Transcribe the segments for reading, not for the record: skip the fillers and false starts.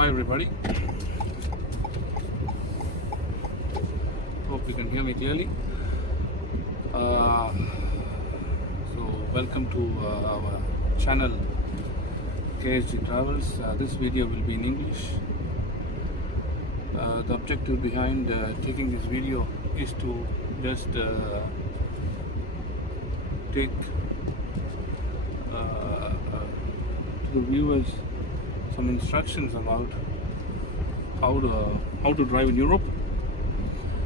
Hi everybody. Hope you can hear me clearly. So welcome to our channel KSG Travels. This video will be in English. The objective behind taking this video is to just take to the viewers some instructions about how to drive in Europe.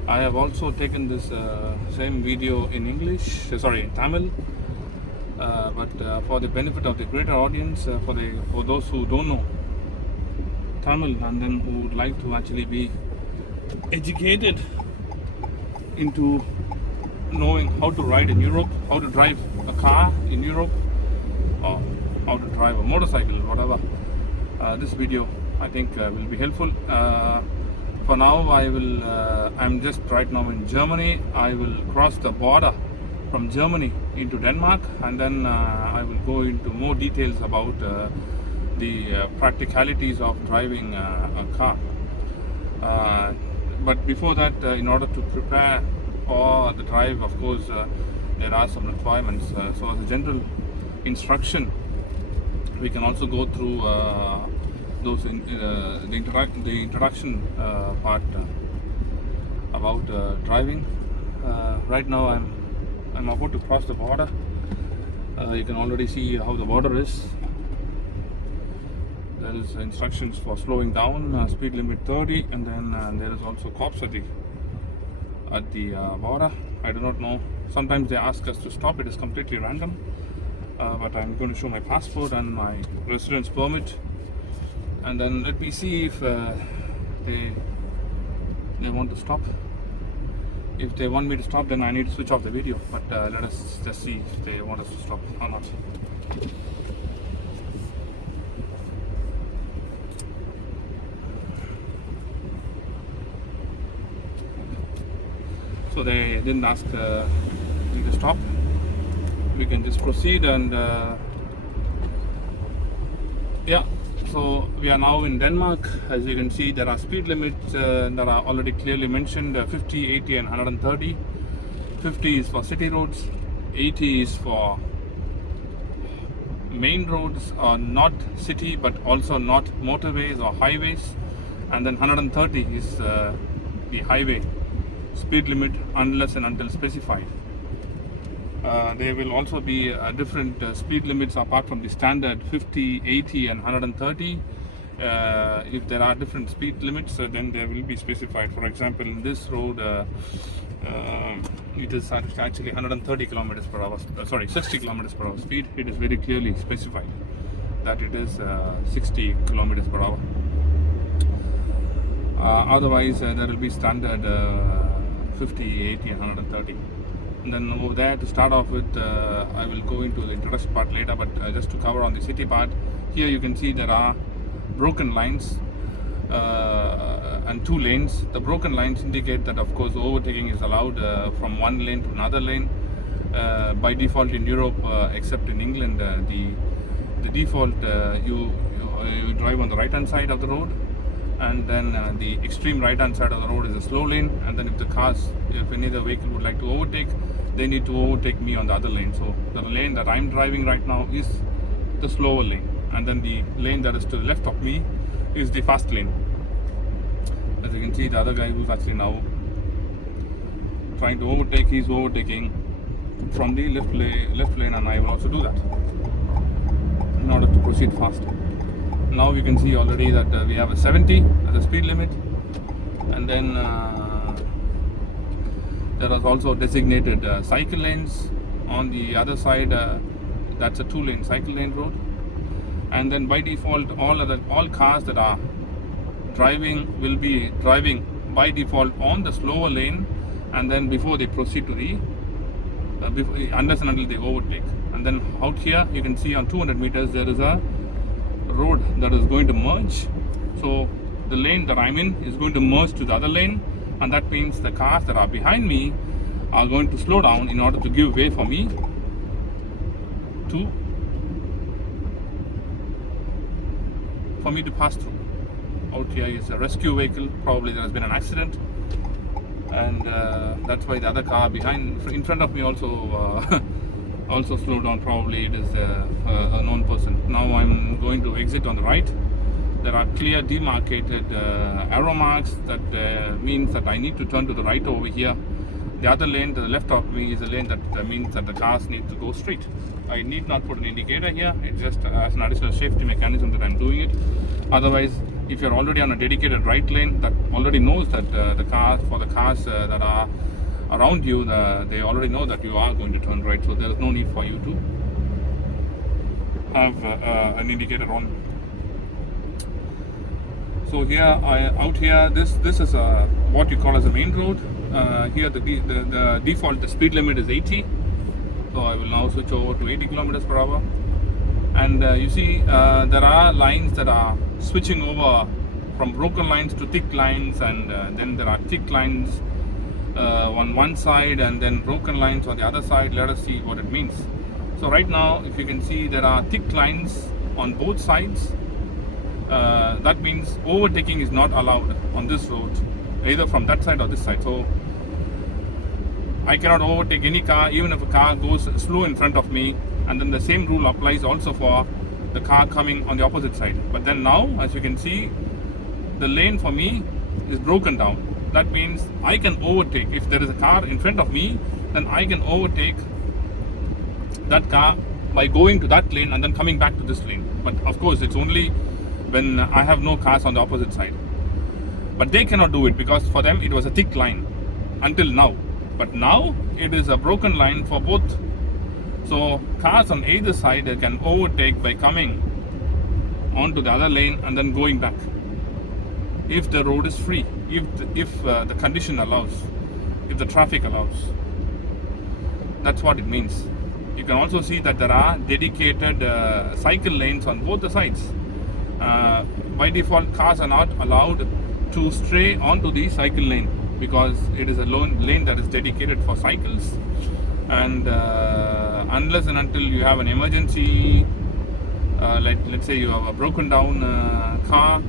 I have also taken this same video in English, in Tamil, but for the benefit of the greater audience, for those who don't know Tamil and then who would like to actually be educated into knowing how to ride in Europe, how to drive a car in Europe, or how to drive a motorcycle, whatever. This video I think will be helpful. For now, I'm just right now in Germany. I will cross the border from Germany into Denmark, and then I will go into more details about the practicalities of driving a car. But before that, in order to prepare for the drive, of course, there are some requirements. So as a general instruction, we can also go through the introduction part about driving. Right now I'm about to cross the border. You can already see how the border is. There is instructions for slowing down, speed limit 30, and then there is also cops at the border. I do not know. Sometimes they ask us to stop. It is completely random. But I'm going to show my passport and my residence permit, and then let me see if they want to stop. If they want me to stop, then I need to switch off the video, but let us just see if they want us to stop or not. So they didn't ask me to stop. We can just proceed, and yeah, so we are now in Denmark. As you can see, there are speed limits that are already clearly mentioned: 50, 80 and 130. 50 is for city roads, 80 is for main roads, not city but also not motorways or highways, and then 130 is the highway speed limit unless and until specified. There will also be different speed limits apart from the standard 50, 80 and 130. If there are different speed limits, then there will be specified. For example, in this road, it is actually 130 kilometers per hour, 60 kilometers per hour speed. It is very clearly specified that it is 60 kilometers per hour. Otherwise, there will be standard 50, 80 and 130. And then over there, to start off with, I will go into the introduction part later, but just to cover on the city part, here you can see there are broken lines and two lanes. The broken lines indicate that, of course, overtaking is allowed from one lane to another lane. By default in Europe, except in England, the default you drive on the right hand side of the road, and then the extreme right hand side of the road is a slow lane, and then if any other vehicle would like to overtake, they need to overtake me on the other lane. So the lane that I'm driving right now is the slower lane, and then the lane that is to the left of me is the fast lane. As you can see, the other guy who's actually now trying to overtake, he's overtaking from the left lane, and I will also do that in order to proceed faster. Now you can see already that we have a 70 as a speed limit, and then there is also designated cycle lanes on the other side. That's a 2-lane cycle lane road, and then by default all cars that are driving will be driving by default on the slower lane, and then before they proceed to the unless and until they overtake. And then out here you can see on 200 meters there is a road that is going to merge. So the lane that I'm in is going to merge to the other lane, and that means the cars that are behind me are going to slow down in order to give way for me to pass through. out here is a rescue vehicle. Probably there has been an accident, and that's why the other car in front of me also also slowed down. Probably it is a known person. Now I'm going to exit on the right. There are clear demarcated arrow marks that means that I need to turn to the right over here. The other lane to the left of me is a lane that means that the cars need to go straight. I need not put an indicator here. It's just as an additional safety mechanism that I'm doing it. Otherwise, if you're already on a dedicated right lane, that already knows that the cars that are around you, they already know that you are going to turn right. So there's no need for you to have an indicator on. So here, out here, this is what you call as a main road. Here the default speed limit is 80. So I will now switch over to 80 kilometers per hour. And you see there are lines that are switching over from broken lines to thick lines, and then there are thick lines on one side and then broken lines on the other side. Let us see what it means. So right now, if you can see, there are thick lines on both sides. That means overtaking is not allowed on this road, either from that side or this side. So I cannot overtake any car, even if a car goes slow in front of me, and then the same rule applies also for the car coming on the opposite side. But then now, as you can see, the lane for me is broken down. That means I can overtake. If there is a car in front of me, then I can overtake that car by going to that lane and then coming back to this lane. But of course, it's only when I have no cars on the opposite side. But they cannot do it because for them it was a thick line until now. But now it is a broken line for both. So cars on either side can overtake by coming onto the other lane and then going back, if the road is free, if the condition allows, if the traffic allows. That's what it means. You can also see that there are dedicated cycle lanes on both the sides. By default, cars are not allowed to stray onto the cycle lane because it is a lane that is dedicated for cycles. And unless and until you have an emergency, let's say you have a broken down car,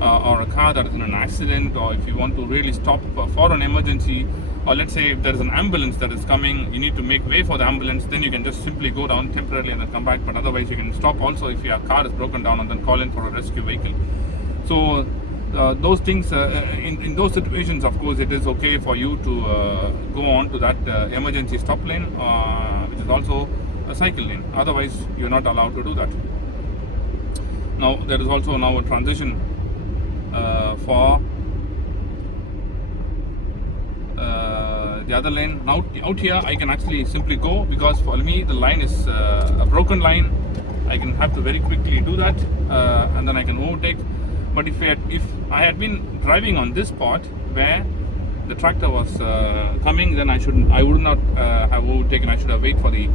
or a car that is in an accident, or if you want to really stop for an emergency, or let's say if there is an ambulance that is coming, you need to make way for the ambulance, then you can just simply go down temporarily and then come back. But otherwise you can stop also if your car is broken down and then call in for a rescue vehicle. So those things, in those situations, of course, it is okay for you to go on to that emergency stop lane, which is also a cycle lane. Otherwise you're not allowed to do that. Now there is also now a transition for the other lane. Now out here I can actually simply go, because for me the line is a broken line. I can have to very quickly do that, and then I can overtake. But if I had been driving on this spot where the tractor was coming, then I would not have overtaken. I should have waited for the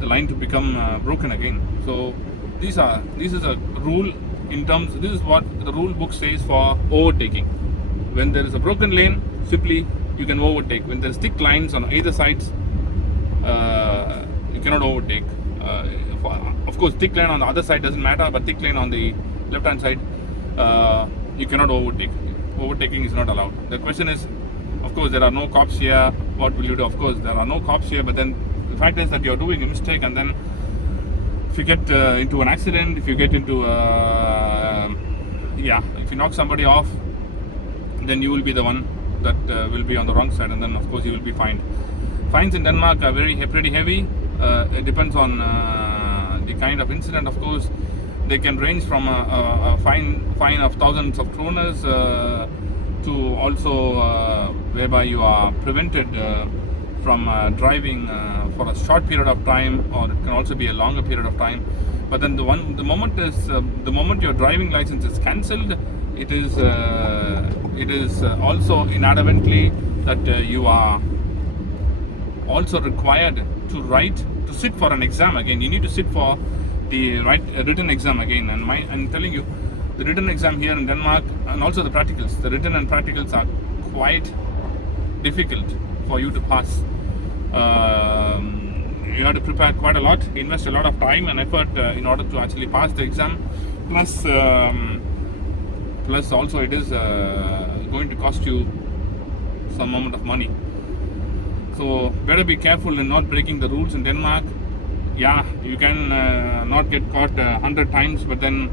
line to become broken again. So this is a rule in terms. This is what the rule book says for overtaking. When there is a broken lane, simply you can overtake. When there is thick lines on either sides, you cannot overtake. Of course, thick line on the other side doesn't matter, but thick line on the left hand side, you cannot overtake. Overtaking is not allowed. The question is, of course, there are no cops here. What will you do? Of course, there are no cops here, but then the fact is that you're doing a mistake, and then if you get into an accident, if you get into if you knock somebody off, then you will be the one that will be on the wrong side, and then of course you will be fined. Fines in Denmark are pretty heavy. It depends on the kind of incident. Of course, they can range from a fine of thousands of kroners to also whereby you are prevented from driving for a short period of time, or it can also be a longer period of time. But then the moment your driving license is cancelled, it is also inadvertently that you are also required to sit for an exam again. You need to sit for the written exam again. And I'm telling you, the written exam here in Denmark, and also the practicals, the written and practicals are quite difficult for you to pass. You have to prepare quite a lot, invest a lot of time and effort in order to actually pass the exam. plus also it is going to cost you some amount of money. So better be careful in not breaking the rules in Denmark. Yeah, you can not get caught 100 times, but then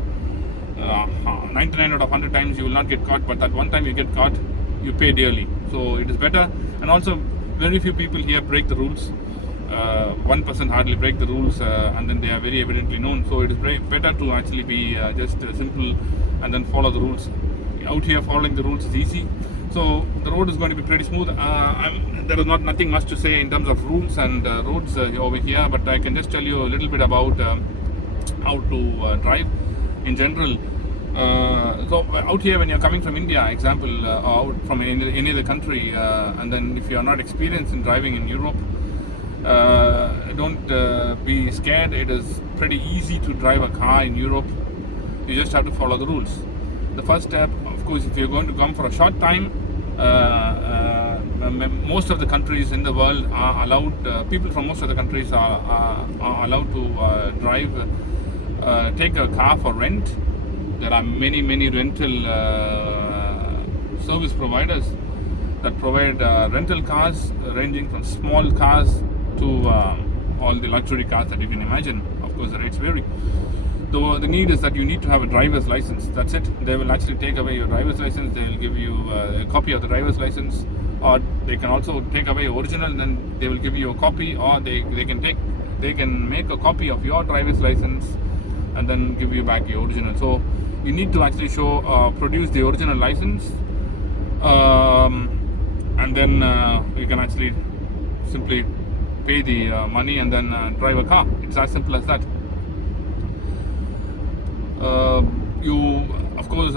99 out of 100 times you will not get caught, but that one time you get caught, you pay dearly. So it is better. And also very few people here break the rules. 1% hardly break the rules, and then they are very evidently known. So it is very better to actually be just simple and then follow the rules. Out here following the rules is easy. So the road is going to be pretty smooth. There is nothing much to say in terms of rules and roads over here, but I can just tell you a little bit about how to drive in general. So out here, when you're coming from India, example, or out from any other country, and then if you are not experienced in driving in Europe, don't be scared. It is pretty easy to drive a car in Europe. You just have to follow the rules. The first step, of course, if you're going to come for a short time, most of the countries in the world are allowed, people from most of the countries are allowed to drive, take a car for rent. There are many rental service providers that provide rental cars, ranging from small cars to all the luxury cars that you can imagine. Of course, the rates vary. So the need is that you need to have a driver's license. That's it. They will actually take away your driver's license. They will give you a copy of the driver's license, or they can also take away your original, and then they will give you a copy, or they can make a copy of your driver's license and then give you back your original. So you need to actually produce the original license, and then you can actually simply pay the money and then drive a car. It's as simple as that. Of course,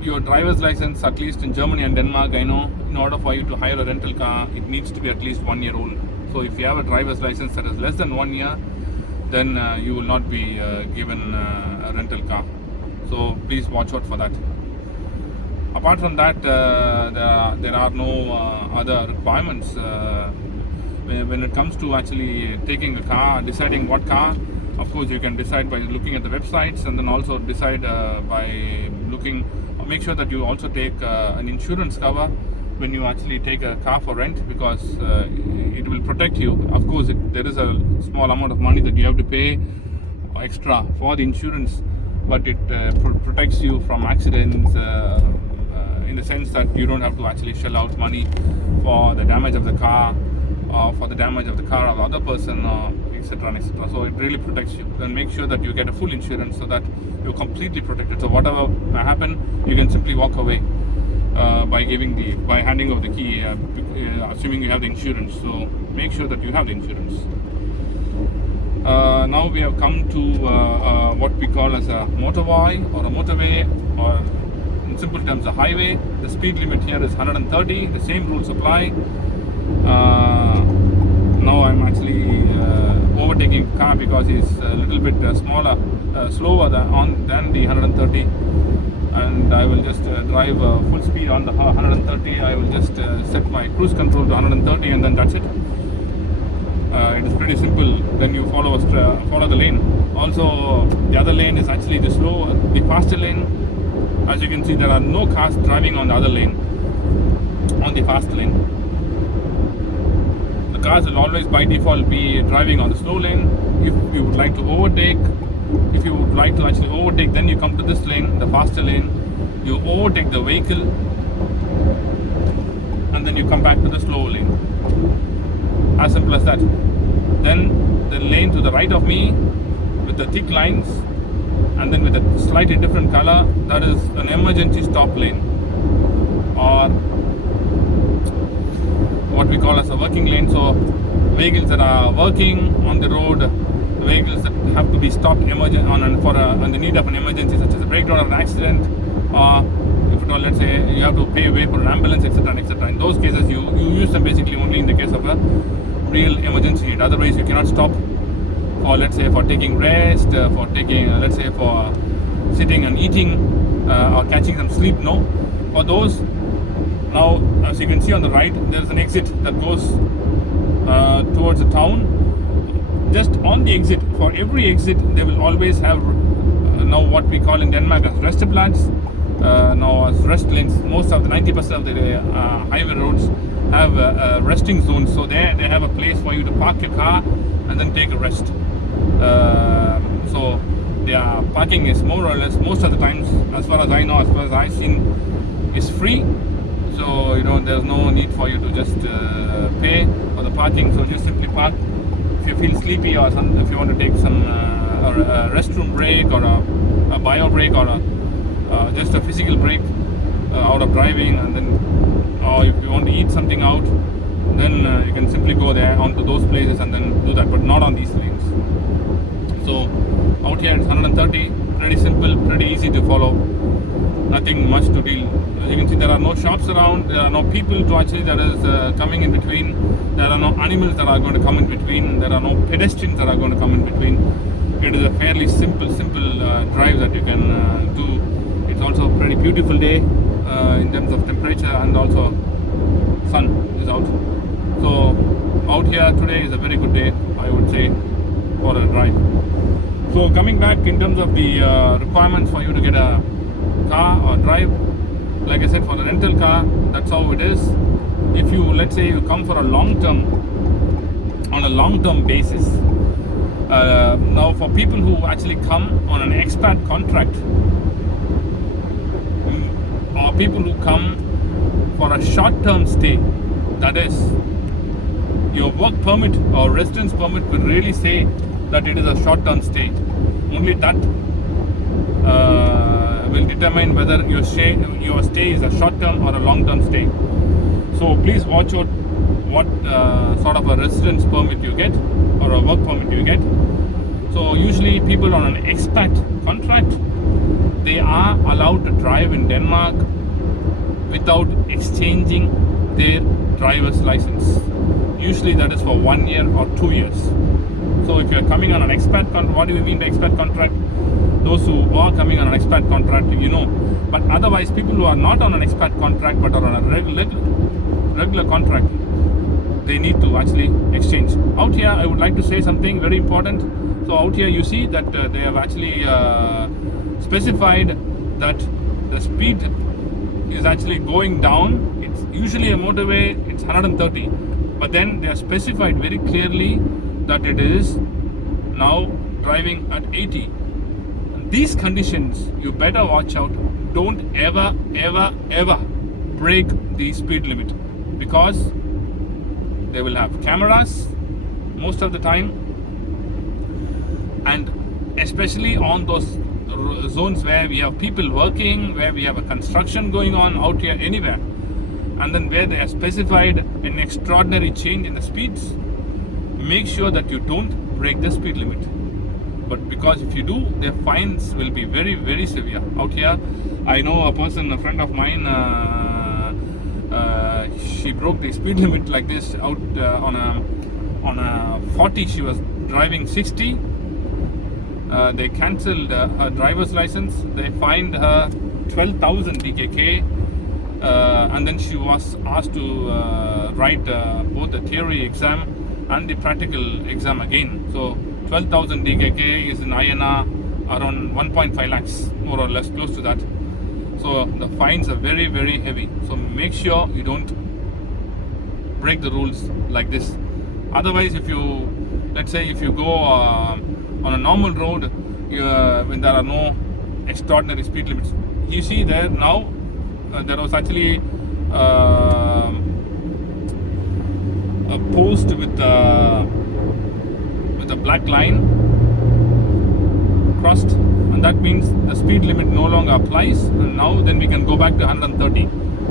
your driver's license, at least in Germany and Denmark, I know, in order for you to hire a rental car, it needs to be at least 1 year old. So if you have a driver's license that is less than 1 year, then you will not be given a rental car. So please watch out for that. Apart from that, there are no other requirements when it comes to actually taking a car, deciding what car. Of course, you can decide by looking at the websites, and then also decide by make sure that you also take an insurance cover when you actually take a car for rent, because it will protect you. Of course, there is a small amount of money that you have to pay extra for the insurance, but it protects you from accidents in the sense that you don't have to actually shell out money for the damage of the car, or for the damage of the car of the other person, or etc. etc. So it really protects you. Then make sure that you get a full insurance so that you're completely protected. So whatever may happen, you can simply walk away by handing over the key, assuming you have the insurance. So make sure that you have the insurance. Now we have come to what we call as a motorway or a motorway, or in simple terms a highway. The speed limit here is 130. The same rules apply. Now I'm actually overtaking a car because it's a little bit slower than the 130, and I will just drive full speed on the 130. I will just set my cruise control to 130, and then that's it. It is pretty simple. Then you follow the lane. Also, the other lane is actually the faster lane. As you can see, there are no cars driving on the other lane, on the fast lane. The cars will always by default be driving on the slow lane. If you would like to overtake, then you come to this lane, the faster lane. You overtake the vehicle, and then you come back to the slow lane. As simple as that. Then the lane to the right of me with the thick lines, and then with a slightly different color, that is an emergency stop lane, or what we call as a working lane. So vehicles that are working on the road, vehicles that have to be stopped on the need of an emergency, such as a breakdown or an accident, or if at all, let's say you have to pay way for an ambulance, etc. etc. In those cases, you use them basically only in the case of a real emergency need. Otherwise, you cannot stop for, let's say, for taking rest, for taking, let's say, for sitting and eating, or catching some sleep. No, for those. Now, as you can see on the right, there is an exit that goes towards the town. Just on the exit, for every exit, they will always have now what we call in Denmark as resteplads. now as rest lanes. Most of the 90% of the highway roads have resting zones, so there they have a place for you to park your car and then take a rest. So their parking is more or less, most of the times, as far as I know, as far as I've seen, is free. So there's no need for you to just pay for the parking. So just simply park. If you feel sleepy, or if you want to take some or a restroom break, or a bio break, or just a physical break out of driving, and then, or if you want to eat something out, then you can simply go there onto those places and then do that, but not on these lanes. So out here it's 130, pretty simple, pretty easy to follow, nothing much to deal. As you can see, there are no shops around, there are no people to actually that is coming in between, there are no animals that are going to come in between, there are no pedestrians that are going to come in between. It is a fairly simple drive that you can do. It's also a pretty beautiful day in terms of temperature, and also sun is out. So out here today is a very good day, I would say, for a drive. So coming back in terms of the requirements for you to get a car or drive, like I said, for the rental car, that's how it is. If you, let's say you come for a long term basis, now for people who actually come on an expat contract, or people who come for a short-term stay, that is, your work permit or residence permit will really say that it is a short-term stay. Only that will determine whether your stay is a short-term or a long-term stay. So please watch out what sort of a residence permit you get or a work permit you get. So usually people on an expat contract, they are allowed to drive in Denmark without exchanging their driver's license. Usually that is for 1 year or 2 years. So if you're coming on an expat contract, what do you mean by expat contract? Those who are coming on an expat contract, But otherwise, people who are not on an expat contract but are on a regular contract, they need to actually exchange. Out here, I would like to say something very important. So out here you see that they have actually specified that the speed is actually going down. It's usually a motorway, it's 130, but then they are specified very clearly that it is now driving at 80. And these conditions, you better watch out. Don't ever break the speed limit, because they will have cameras most of the time, and especially on those zones where we have people working, where we have a construction going on out here anywhere, and then where they have specified an extraordinary change in the speeds, make sure that you don't break the speed limit. But because if you do, their fines will be very severe. Out here, I know a friend of mine, she broke the speed limit like this out on a 40. She was driving 60. They cancelled her driver's license. They fined her 12,000 DKK, and then she was asked to write both the theory exam and the practical exam again. So 12,000 DKK is in INR around 1.5 lakhs, more or less, close to that. So the fines are very heavy. So make sure you don't break the rules like this. Otherwise, if you, let's say, if you go on a normal road, when there are no extraordinary speed limits, you see there now there was actually a post with a black line crossed, and that means the speed limit no longer applies, and now then we can go back to 130.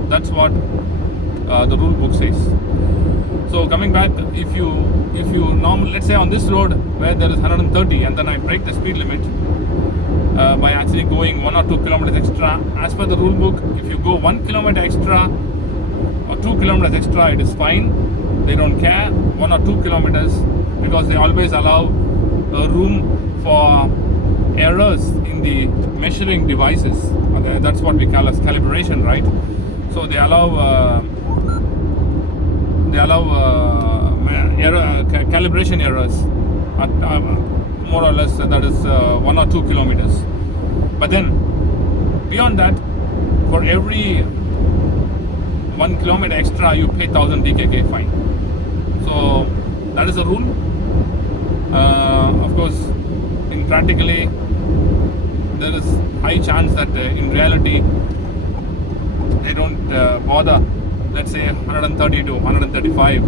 That's what the rule book says. So coming back, if you normally, let's say on this road where there is 130, and then I break the speed limit by actually going 1 or 2 kilometers extra, as per the rule book, if you go 1 kilometer extra or 2 kilometers extra, it is fine. They don't care, 1 or 2 kilometers, because they always allow room for errors in the measuring devices. That's what we call as calibration, right? So they allow calibration errors at more or less, that is 1 or 2 kilometers. But then beyond that, for every 1 kilometer extra you pay 1000 DKK fine. So that is a rule. Of course, in practically there is high chance that in reality they don't bother. Let's say 130 to 135.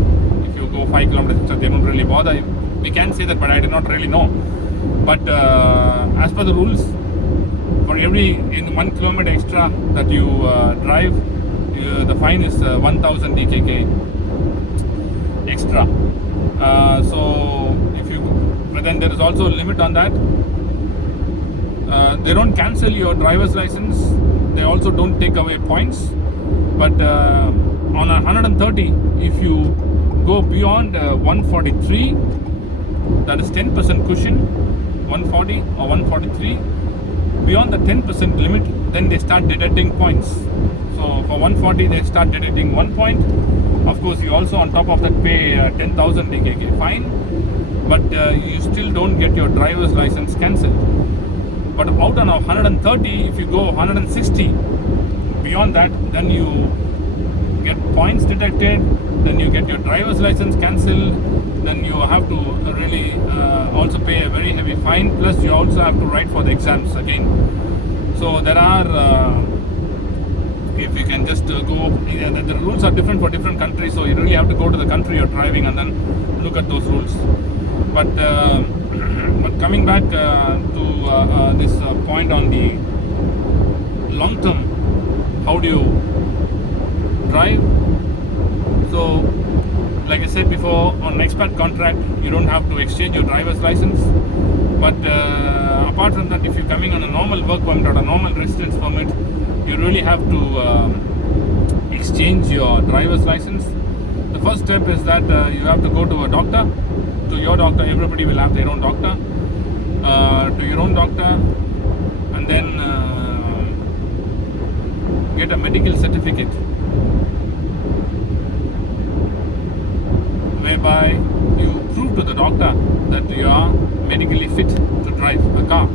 If you go 5 kilometers extra, they don't really bother. We can say that, but I do not really know. But as per the rules, for every 1 kilometer extra that you drive, the fine is 1000 DKK extra. So if you, but then there is also a limit on that. They don't cancel your driver's license. They also don't take away points. But on 130, if you go beyond 143, that is 10% cushion, 140 or 143, beyond the 10% limit, then they start deducting points. So for 140, they start deducting 1 point. Of course, you also on top of that pay 10,000 DKK fine, but you still don't get your driver's license cancelled. But out on 130, if you go 160, beyond that, then you get points deducted, then you get your driver's license cancelled, then you have to really also pay a very heavy fine, plus you also have to write for the exams again. So there are, if you can just go, the rules are different for different countries, so you really have to go to the country you're driving and then look at those rules. But coming back to this point on the long term, how do you drive? So like I said before, on an expat contract you don't have to exchange your driver's license, but apart from that, if you're coming on a normal work permit or a normal residence permit, you really have to exchange your driver's license. The first step is that you have to go to a doctor, to your doctor. Everybody will have their own doctor, to your own doctor, and then get a medical certificate whereby you prove to the doctor that you are medically fit to drive a car.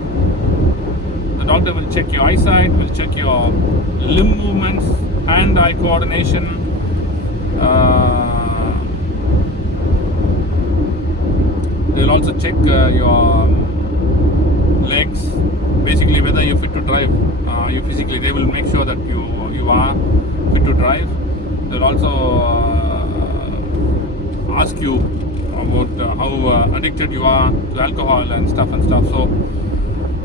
The doctor will check your eyesight, will check your limb movements, hand-eye coordination, they'll also check your legs, basically whether you're fit to drive. You physically, they will make sure that you are fit to drive. They'll also ask you about how addicted you are to alcohol and stuff.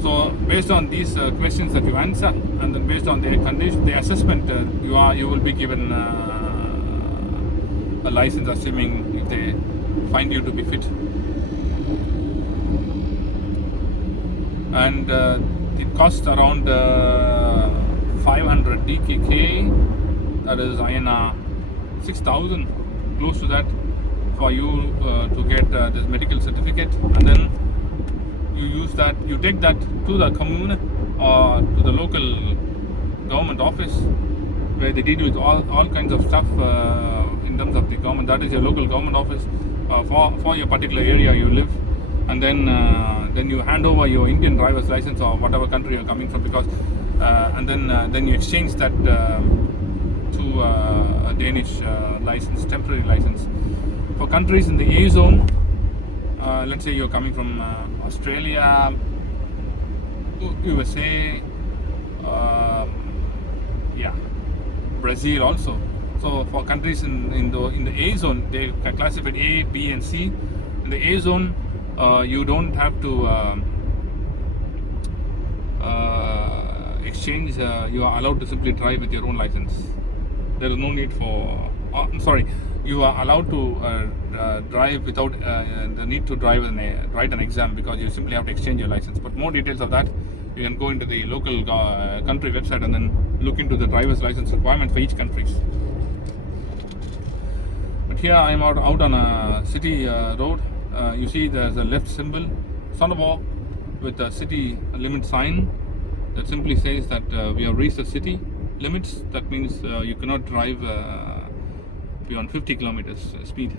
So based on these questions that you answer, and then based on their condition, the assessment, you will be given a license, assuming if they find you to be fit. And it costs around 500 DKK, that is INR 6,000, close to that, for you to get this medical certificate. And then you use that, you take that to the commune or to the local government office, where they deal with all kinds of stuff in terms of the government. That is your local government office for your particular area you live. And then you hand over your Indian driver's license or whatever country you're coming from, because and then you exchange that to a Danish license, temporary license. For countries in the A zone, let's say you're coming from Australia, USA, Brazil also. So for countries in the A zone, they are classified A, B, and C. In the A zone, you don't have to exchange. You are allowed to simply drive with your own license. There is no need for. You are allowed to drive without the need to write an exam, because you simply have to exchange your license. But more details of that, you can go into the local country website and then look into the driver's license requirement for each country. But here I am out on a city road. You see there's a left symbol, Sonneborg, with a city limit sign that simply says that we have reached the city limits. That means you cannot drive beyond 50 kilometers speed.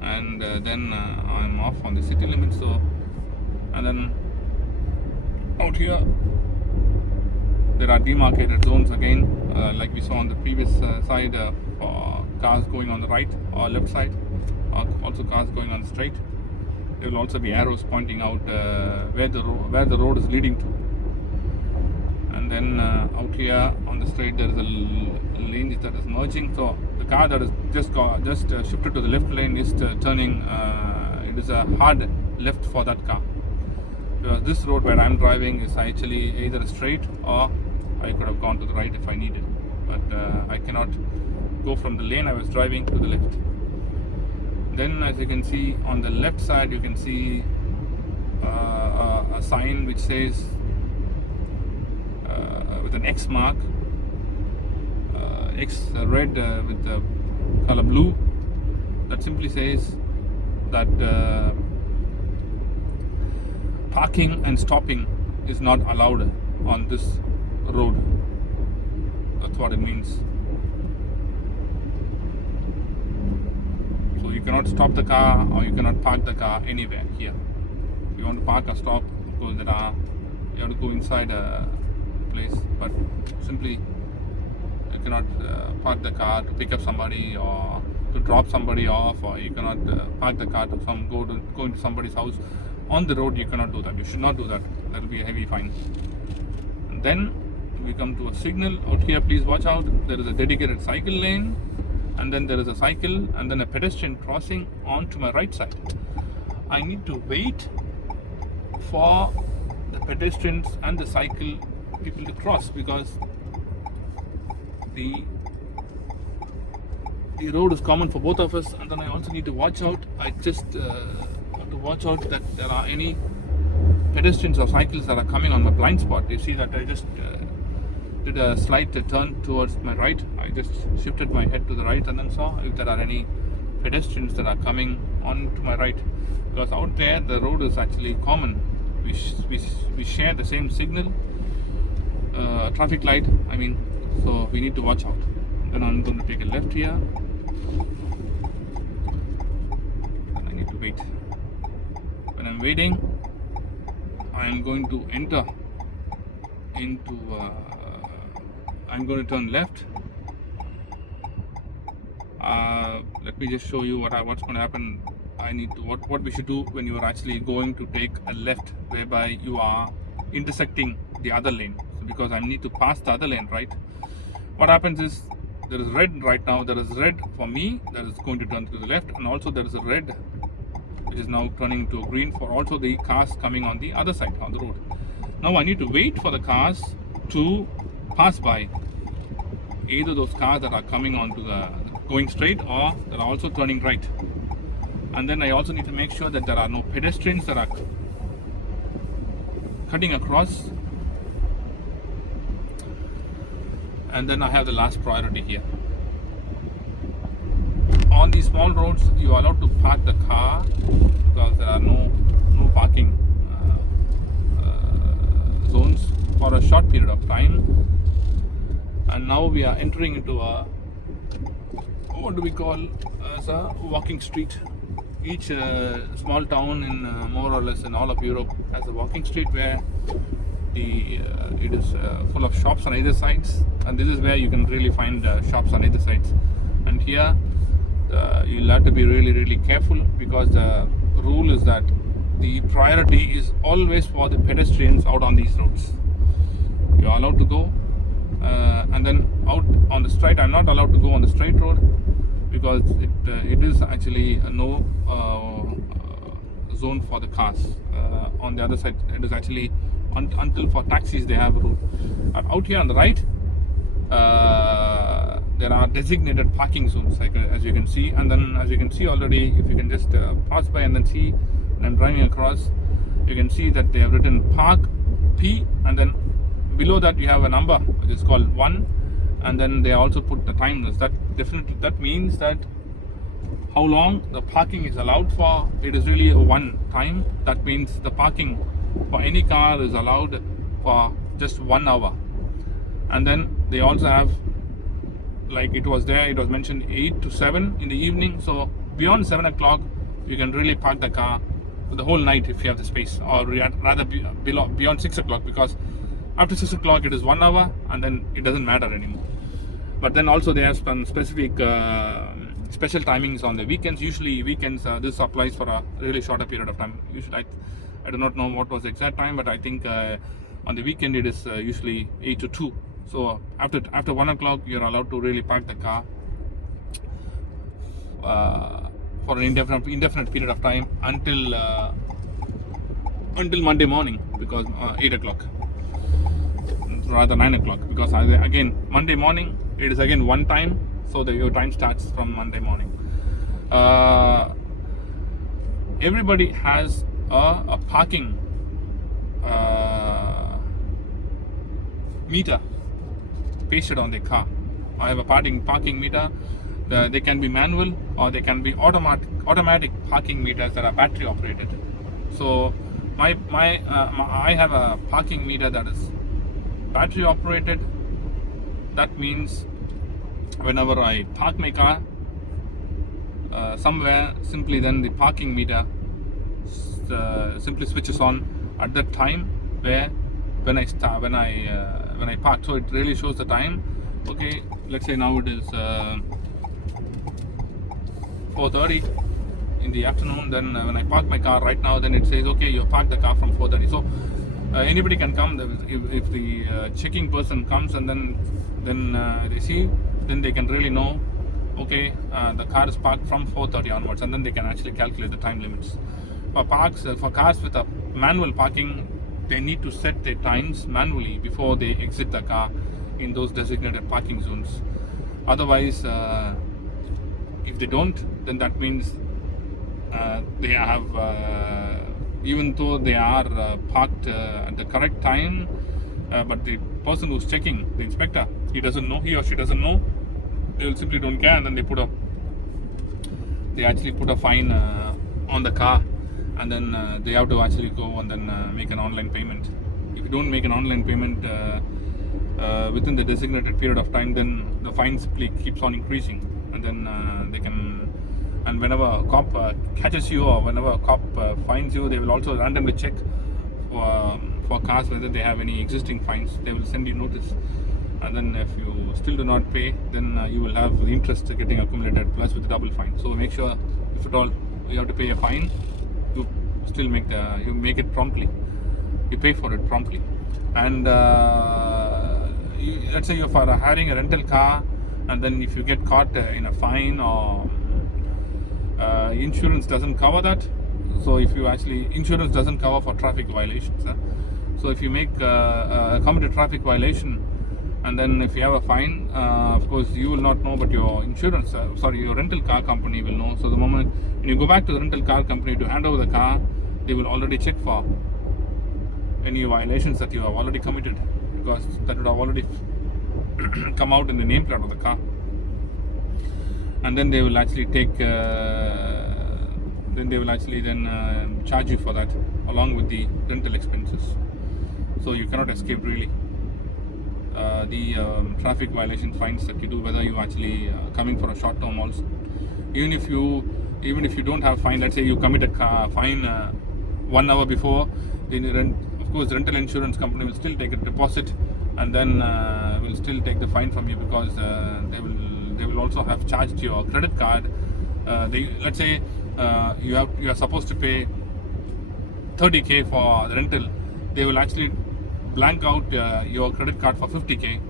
And then I'm off on the city limit. So, and then out here there are demarcated zones again, like we saw on the previous side, for cars going on the right or left side, or also cars going on the straight. There will also be arrows pointing out where the road is leading to. And then out here on the straight there is a lane that is merging. So the car that is just shifted to the left lane is turning. It is a hard left for that car. Because this road where I'm driving is actually either straight, or I could have gone to the right if I needed. But I cannot go from the lane I was driving to the left. Then, as you can see on the left side, you can see a sign which says with an X mark, X red with the color blue, that simply says that parking and stopping is not allowed on this road. That's what it means. So you cannot stop the car, or you cannot park the car anywhere here. If you want to park or stop, of course you have to go inside a place, but simply you cannot park the car to pick up somebody or to drop somebody off, or you cannot park the car to go into somebody's house on the road. You cannot do that. You should not do that. That will be a heavy fine. And then we come to a signal out here. Please watch out. There is a dedicated cycle lane, and then there is a cycle, and then a pedestrian crossing on to my right side. I need to wait for the pedestrians and the cycle people to cross, because the road is common for both of us. And then I also need to watch out. I just have to watch out that there are any pedestrians or cyclists that are coming on my blind spot. You see that I just did a slight turn towards my right. I just shifted my head to the right and then saw if there are any pedestrians that are coming on to my right, because out there the road is actually common. We share the same signal, traffic light, I mean, so we need to watch out. Then I'm going to take a left here, and I need to wait. When I'm waiting, I'm going to enter into I'm going to turn left. Let me just show you what's going to happen. I need to what we should do when you are actually going to take a left, whereby you are intersecting the other lane. So because I need to pass the other lane, right? What happens is, there is red right now. There is red for me that is going to turn to the left, and also there is a red which is now turning to green for also the cars coming on the other side on the road. Now I need to wait for the cars to pass by, either those cars that are coming onto the going straight, or that are also turning right. And then I also need to make sure that there are no pedestrians that are cutting across. And then I have the last priority here. On these small roads, you are allowed to park the car, because there are no parking zones for a short period of time. And now we are entering into a, what do we call as a walking street. Each small town in more or less in all of Europe has a walking street where it is full of shops on either sides, and this is where you can really find shops on either sides. And here you'll have to be really careful, because the rule is that the priority is always for the pedestrians out on these roads. You are allowed to go, and then out on the straight, I'm not allowed to go on the straight road, because it is actually a no zone for the cars. On the other side, it is actually until for taxis they have a route. Out here on the right, there are designated parking zones, like as you can see. And then, as you can see already, if you can just pass by and then see, when I'm driving across, you can see that they have written Park P, and then below that you have a number which is called 1, and then they also put the time. That means that how long the parking is allowed for. It is really a 1 time. That means the parking for any car is allowed for just 1 hour. And then they also have, like it was mentioned 8 to 7 in the evening. So beyond 7 o'clock, you can really park the car for the whole night if you have the space, or rather beyond 6 o'clock, because After 6 o'clock it is 1 hour, and then it doesn't matter anymore. But then also they have some specific special timings on the weekends. Usually weekends, this applies for a really shorter period of time. Usually I do not know what was the exact time, but I think on the weekend it is usually 8 to 2. So after 1 o'clock you're allowed to really park the car for an indefinite period of time until Monday morning, because 8 o'clock, rather 9 o'clock, because again Monday morning it is again one time, so your time starts from Monday morning. Everybody has a parking meter pasted on their car. I have a parking meter. They can be manual or they can be automatic parking meters that are battery operated. So I have a parking meter that is battery operated. That means whenever I park my car somewhere, simply then the parking meter simply switches on at that time when I park. So it really shows the time. Okay, let's say now it is 4:30 in the afternoon. Then when I park my car right now, then it says, okay, you parked the car from 4:30. So anybody can come. If the checking person comes and then they see, then they can really know, okay, the car is parked from 4:30 onwards, and then they can actually calculate the time limits. For cars with a manual parking, they need to set their times manually before they exit the car in those designated parking zones. Otherwise, if they don't, then that means they have, even though they are parked at the correct time, but the person who's checking, the inspector, he or she doesn't know, they will simply don't care, and then they actually put a fine on the car, and then they have to actually go and then make an online payment. If you don't make an online payment within the designated period of time, then the fine simply keeps on increasing, and then and whenever a cop catches you, or whenever a cop finds you, they will also randomly check for cars whether they have any existing fines. They will send you notice, and then if you still do not pay, then you will have the interest getting accumulated plus with the double fine. So make sure, if at all you have to pay a fine, you still make it promptly. You pay for it promptly. And let's say you're hiring a rental car, and then if you get caught in a fine, or insurance doesn't cover that. So insurance doesn't cover for traffic violations. So if you commit a traffic violation, and then if you have a fine, of course you will not know, but your your rental car company will know. So the moment when you go back to the rental car company to hand over the car, they will already check for any violations that you have already committed, because that would have already come out in the nameplate of the car, and then they will actually charge you for that along with the rental expenses. So you cannot escape really the traffic violation fines that you do, whether you actually coming for a short term also. Even if you don't have fine, let's say you commit a fine 1 hour before, of course the rental insurance company will still take a deposit, and then will still take the fine from you, because they will also have charged your credit card. Let's say you are supposed to pay 30,000 for the rental. They will actually blank out your credit card for 50,000.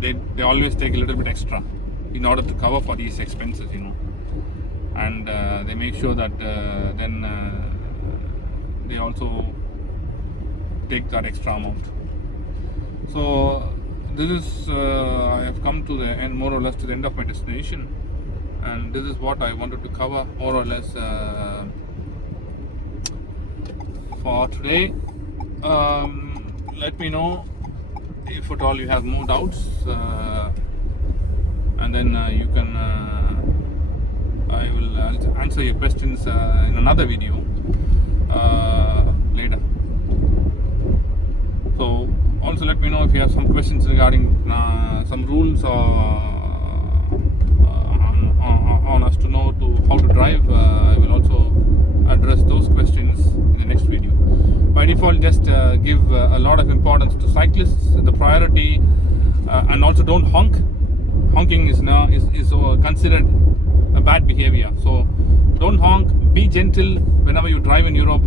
They always take a little bit extra in order to cover for these expenses, and they make sure that then they also take that extra amount. So this is I have come to the end, more or less to the end of my destination, and this is what I wanted to cover more or less for today. Let me know if at all you have more doubts, and then you can I will answer your questions in another video later. So also let me know if you have some questions regarding some rules on us to know how to drive. I will also address those questions in the next video. By default, just give give a lot of importance to cyclists, the priority, and also don't honk. Honking is now is considered a bad behavior. So don't honk. Be gentle whenever you drive in Europe.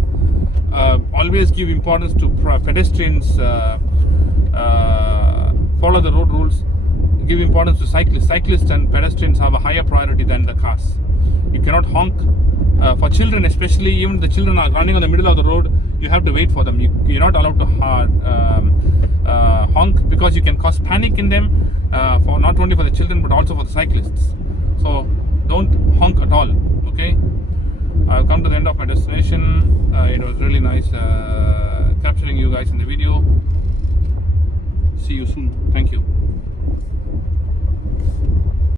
Always give importance to pedestrians. Follow the road rules. Give importance to cyclists. Cyclists and pedestrians have a higher priority than the cars. You cannot honk. For children especially, even the children are running on the middle of the road, you have to wait for them. You're not allowed to honk, because you can cause panic in them, for not only for the children but also for the cyclists. So don't honk at all. Okay, I've come to the end of my destination. It was really nice capturing you guys in the video. See you soon. Thank you.